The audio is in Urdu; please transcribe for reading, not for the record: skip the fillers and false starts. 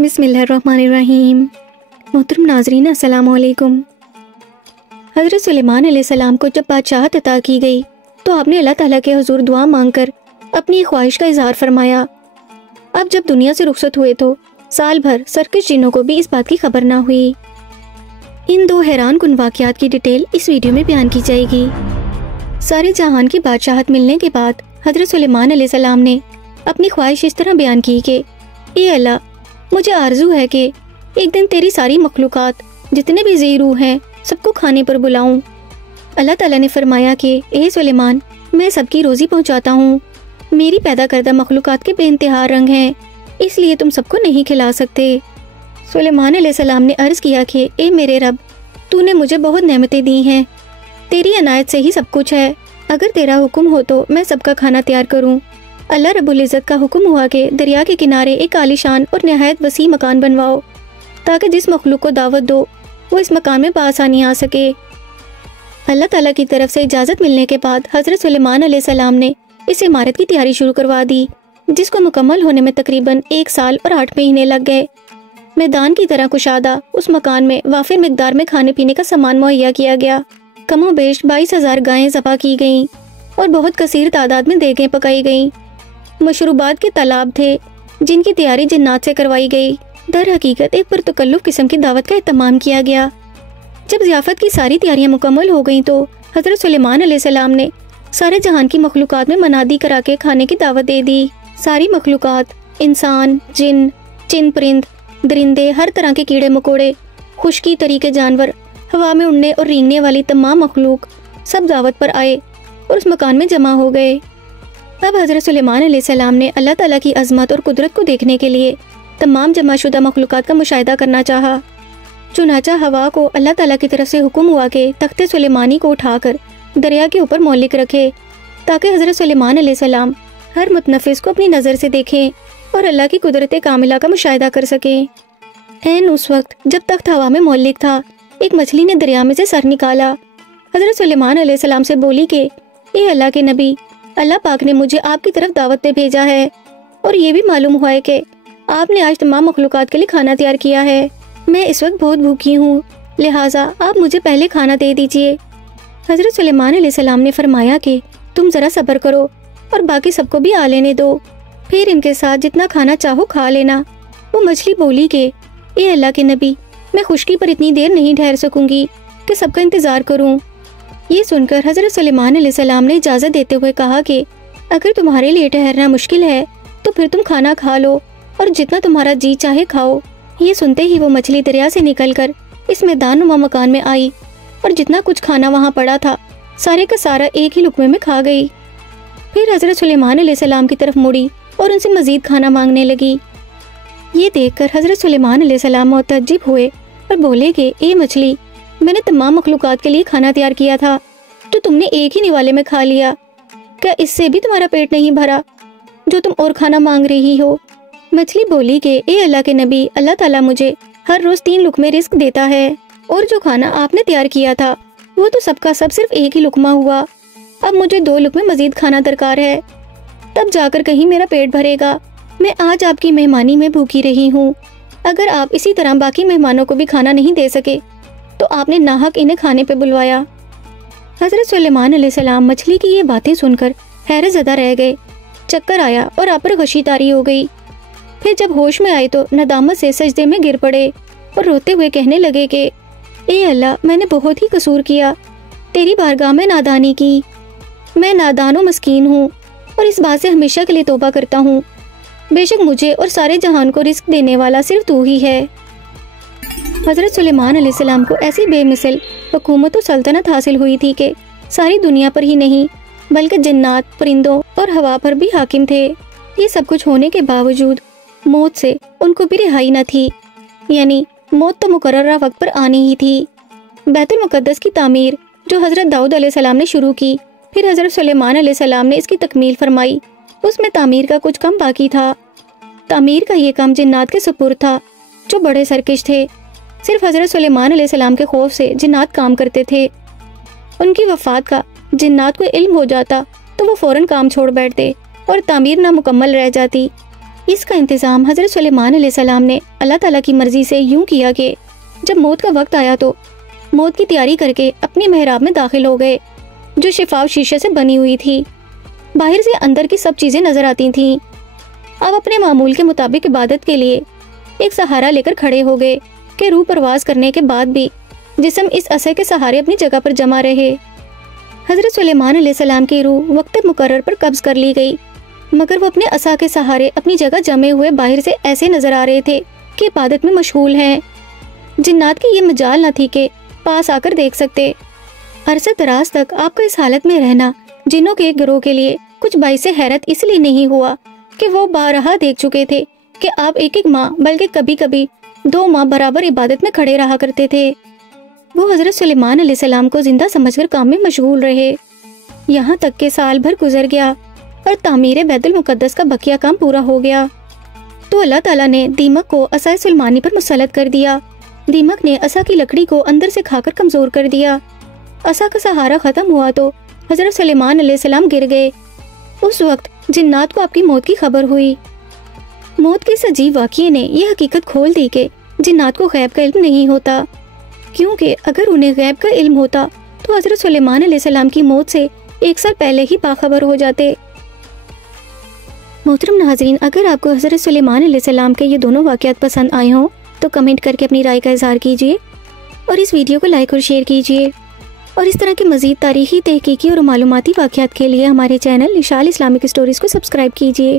بسم اللہ الرحمن الرحیم۔ محترم ناظرین السلام علیکم۔ حضرت سلیمان علیہ السلام کو جب بادشاہت عطا کی گئی تو آپ نے اللہ تعالیٰ کے حضور دعا مانگ کر اپنی خواہش کا اظہار فرمایا۔ اب جب دنیا سے رخصت ہوئے تو سال بھر سرکش جنوں کو بھی اس بات کی خبر نہ ہوئی۔ ان دو حیران کن واقعات کی ڈیٹیل اس ویڈیو میں بیان کی جائے گی۔ سارے جہان کی بادشاہت ملنے کے بعد حضرت سلیمان علیہ السلام نے اپنی خواہش اس طرح بیان کی کہ اے اللہ، مجھے آرزو ہے کہ ایک دن تیری ساری مخلوقات جتنے بھی ذی روح ہیں سب کو کھانے پر بلاؤں۔ اللہ تعالیٰ نے فرمایا کہ اے سلیمان، میں سب کی روزی پہنچاتا ہوں۔ میری پیدا کردہ مخلوقات کے بے انتہا رنگ ہیں، اس لیے تم سب کو نہیں کھلا سکتے۔ سلیمان علیہ السلام نے عرض کیا کہ اے میرے رب، تو نے مجھے بہت نعمتیں دی ہیں، تیری عنایت سے ہی سب کچھ ہے۔ اگر تیرا حکم ہو تو میں سب کا کھانا تیار کروں۔ اللہ رب العزت کا حکم ہوا کہ دریا کے کنارے ایک عالیشان اور نہایت وسیع مکان بنواؤ تاکہ جس مخلوق کو دعوت دو وہ اس مکان میں بآسانی آ سکے۔ اللہ تعالیٰ کی طرف سے اجازت ملنے کے بعد حضرت سلیمان علیہ السلام نے اس عمارت کی تیاری شروع کروا دی، جس کو مکمل ہونے میں تقریباً 1 سال اور 8 مہینے لگ گئے۔ میدان کی طرح کشادہ اس مکان میں وافر مقدار میں کھانے پینے کا سامان مہیا کیا گیا۔ کم و بیش 22,000 گائیں ذبح کی گئیں اور بہت کثیر تعداد میں دیگیں پکائی گئیں۔ مشروبات کے تالاب تھے جن کی تیاری جنات سے کروائی گئی۔ در حقیقت ایک پرتکلف قسم کی دعوت کا اہتمام کیا گیا۔ جب ضیافت کی ساری تیاریاں مکمل ہو گئیں تو حضرت سلیمان علیہ السلام نے سارے جہان کی مخلوقات میں منادی کرا کے کھانے کی دعوت دے دی۔ ساری مخلوقات، انسان، جن، چند پرند، درندے، ہر طرح کے کیڑے مکوڑے، خشکی طریقے جانور، ہوا میں اڑنے اور رینگنے والی تمام مخلوق سب دعوت پر آئے اور اس مکان میں جمع ہو گئے۔ اب حضرت سلیمان علیہ السلام نے اللہ تعالیٰ کی عظمت اور قدرت کو دیکھنے کے لیے تمام جمع شدہ مخلوقات کا مشاہدہ کرنا چاہا۔ چنانچہ ہوا کو اللہ تعالیٰ کی طرف سے حکم ہوا کہ تخت سلیمانی کو اٹھا کر دریا کے اوپر معلق رکھے تاکہ حضرت سلیمان علیہ السلام ہر متنفس کو اپنی نظر سے دیکھیں اور اللہ کی قدرت کاملہ کا مشاہدہ کر سکیں۔ عین اس وقت جب تخت ہوا میں معلق تھا، ایک مچھلی نے دریا میں سے سر نکالا۔ حضرت سلیمان علیہ السلام سے بولی کہ اے اللہ کے نبی، اللہ پاک نے مجھے آپ کی طرف دعوت دے بھیجا ہے اور یہ بھی معلوم ہوا ہے کہ آپ نے آج تمام مخلوقات کے لیے کھانا تیار کیا ہے۔ میں اس وقت بہت بھوکی ہوں، لہٰذا آپ مجھے پہلے کھانا دے دیجئے۔ حضرت سلیمان علیہ السلام نے فرمایا کہ تم ذرا صبر کرو اور باقی سب کو بھی آ لینے دو، پھر ان کے ساتھ جتنا کھانا چاہو کھا لینا۔ وہ مچھلی بولی کہ اے اللہ کے نبی، میں خشکی پر اتنی دیر نہیں ٹھہر سکوں گی کہ سب کا انتظار کروں۔ یہ سن کر حضرت سلیمان علیہ السلام نے اجازت دیتے ہوئے کہا کہ اگر تمہارے لیے ٹھہرنا مشکل ہے تو پھر تم کھانا کھا لو اور جتنا تمہارا جی چاہے کھاؤ۔ یہ سنتے ہی وہ مچھلی دریا سے نکل کر اس میدان نما مکان میں آئی اور جتنا کچھ کھانا وہاں پڑا تھا سارے کا سارا ایک ہی لقمے میں کھا گئی۔ پھر حضرت سلیمان علیہ السلام کی طرف مڑی اور ان سے مزید کھانا مانگنے لگی۔ یہ دیکھ کر حضرت سلیمان علیہ السلام متعجب ہوئے اور بولے کہ اے مچھلی، میں نے تمام مخلوقات کے لیے کھانا تیار کیا تھا جو تم نے ایک ہی نوالے میں کھا لیا، کیا اس سے بھی تمہارا پیٹ نہیں بھرا جو تم اور کھانا مانگ رہی ہو؟ مچھلی بولی کہ اے اللہ کے نبی، اللہ تعالیٰ مجھے ہر روز 3 لقمے رزق دیتا ہے اور جو کھانا آپ نے تیار کیا تھا وہ تو سب کا سب صرف ایک ہی لقمہ ہوا۔ اب مجھے 2 لقمے مزید کھانا درکار ہے، تب جا کر کہیں میرا پیٹ بھرے گا۔ میں آج آپ کی مہمانی میں بھوکی رہی ہوں، اگر آپ اسی طرح باقی مہمانوں کو بھی کھانا نہیں دے سکے تو آپ نے ناحق انہیں کھانے پہ بلوایا۔ حضرت سلیمان علیہ السلام مچھلی کی یہ باتیں سن کر حیرت زدہ رہ گئے، چکر آیا اور آپ پر غشی طاری ہو گئی۔ پھر جب ہوش میں آئے تو ندامت سے سجدے میں گر پڑے اور روتے ہوئے کہنے لگے کہ اے اللہ، میں نے بہت ہی قصور کیا، تیری بارگاہ میں نادانی کی، میں نادان و مسکین ہوں اور اس بات سے ہمیشہ کے لیے توبہ کرتا ہوں، بے شک مجھے اور سارے جہان کو رزق دینے والا صرف تو ہی ہے۔ حضرت سلیمان علیہ السلام کو ایسی بے مثل حکومت و سلطنت حاصل ہوئی تھی کہ ساری دنیا پر ہی نہیں بلکہ جنات، پرندوں اور ہوا پر بھی حاکم تھے۔ یہ سب کچھ ہونے کے باوجود موت سے ان کو بھی رہائی نہ تھی، یعنی موت تو مقررہ وقت پر آنی ہی تھی۔ بیت المقدس کی تعمیر جو حضرت داؤد علیہ السلام نے شروع کی، پھر حضرت سلیمان علیہ السلام نے اس کی تکمیل فرمائی، اس میں تعمیر کا کچھ کم باقی تھا۔ تعمیر کا یہ کام جنات کے سپرد تھا جو بڑے سرکش تھے۔ صرف حضرت سلیمان علیہ السلام کے خوف سے جنات کام کرتے تھے۔ ان کی وفات کا جنات کو علم ہو جاتا تو وہ فوراً کام چھوڑ بیٹھتے اور تعمیر نامکمل رہ جاتی۔ اس کا انتظام حضرت سلیمان علیہ السلام نے اللہ تعالیٰ کی مرضی سے یوں کیا کہ جب موت کا وقت آیا تو موت کی تیاری کر کے اپنی محراب میں داخل ہو گئے، جو شفاف شیشے سے بنی ہوئی تھی۔ باہر سے اندر کی سب چیزیں نظر آتی تھیں۔ اب اپنے معمول کے مطابق عبادت کے لیے ایک سہارا لے کر کھڑے ہو گئے کہ روح پرواز کرنے کے بعد بھی جسم اس عصا کے سہارے اپنی جگہ پر جمع رہے۔ حضرت سلیمان علیہ السلام کی روح وقت مقرر پر قبض کر لی گئی، مگر وہ اپنے عصا کے سہارے اپنی جگہ جمے ہوئے باہر سے ایسے نظر آ رہے تھے کہ عبادت میں مشغول ہیں۔ جنات کی یہ مجال نہ تھی کہ پاس آ کر دیکھ سکتے۔ عرصہ دراز تک آپ کا اس حالت میں رہنا جنوں کے ایک گروہ کے لیے کچھ باعث حیرت اس لیے نہیں ہوا کہ وہ بارہا دیکھ چکے تھے کہ آپ ایک ایک ماہ بلکہ کبھی کبھی 2 ماہ برابر عبادت میں کھڑے رہا کرتے تھے۔ وہ حضرت سلیمان علیہ السلام کو زندہ سمجھ کر کام میں مشغول رہے، یہاں تک کہ سال بھر گزر گیا اور تعمیر بیت المقدس کا بقیہ کام پورا ہو گیا تو اللہ تعالیٰ نے دیمک کو عصا سلیمانی پر مسلط کر دیا۔ دیمک نے عصا کی لکڑی کو اندر سے کھا کر کمزور کر دیا۔ عصا کا سہارا ختم ہوا تو حضرت سلیمان علیہ السلام گر گئے۔ اس وقت جنات کو آپ کی موت کی خبر ہوئی۔ موت کے اس عجیب واقعے نے یہ حقیقت کھول دی کہ جنات کو غیب کا علم نہیں ہوتا، کیونکہ اگر انہیں غیب کا علم ہوتا تو حضرت سلیمان علیہ السلام کی موت سے 1 سال پہلے ہی باخبر ہو جاتے۔ محترم ناظرین، اگر آپ کو حضرت سلیمان علیہ السلام کے یہ دونوں واقعات پسند آئے ہوں تو کمنٹ کر کے اپنی رائے کا اظہار کیجیے اور اس ویڈیو کو لائک اور شیئر کیجیے، اور اس طرح کے مزید تاریخی، تحقیقی اور معلوماتی واقعات کے لیے ہمارے چینل نشال اسلامک اسٹوریز کو سبسکرائب کیجیے۔